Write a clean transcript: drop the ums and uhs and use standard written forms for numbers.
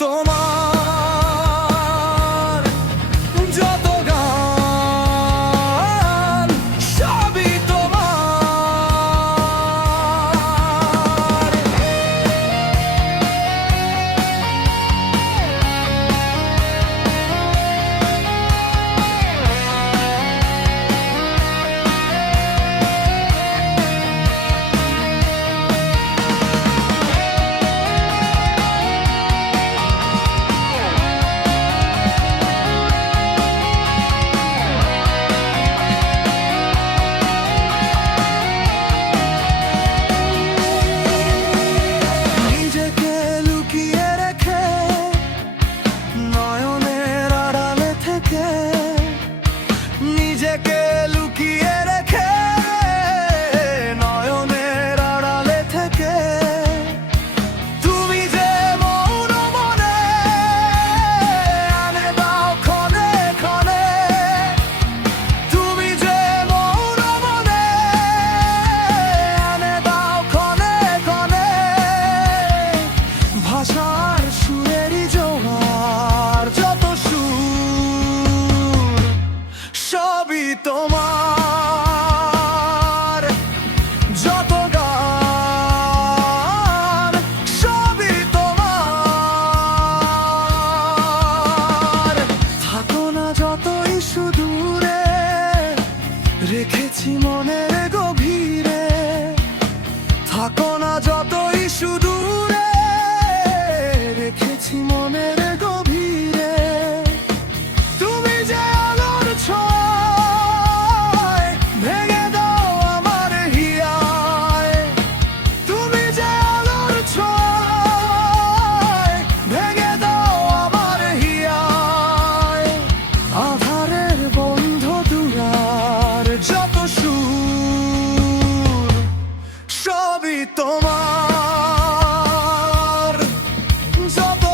তোমার যত গান সবই তোমার। নিজেকে লুকিয়ে রেখে নয়নের আড়ালে থেকে তুমি যে মৌন মনে আনে দাও ক্ষণে ক্ষণে, তুমি যে মৌন মনে আনে দাও ক্ষণে ক্ষণে। ভাষার সুরেরই জোয়ার যত সুর সবই তোমার, যত গান সবই তোমার। থাকো না যতই সুদূরে, রেখেছি মনের গভীরে। থাকো না যতই সুদূরে, রেখেছি মনের গভীরে। তুমি যে আলোর ছোঁয়ায় ভেঙে দাও আমার হিয়ায়, তুমি যে আলোর ছোঁয়ায় ভেঙে দাও আমার হিয়ায়। আধারের বন্ধ দুয়ার যত সুর সবই তোমার, যত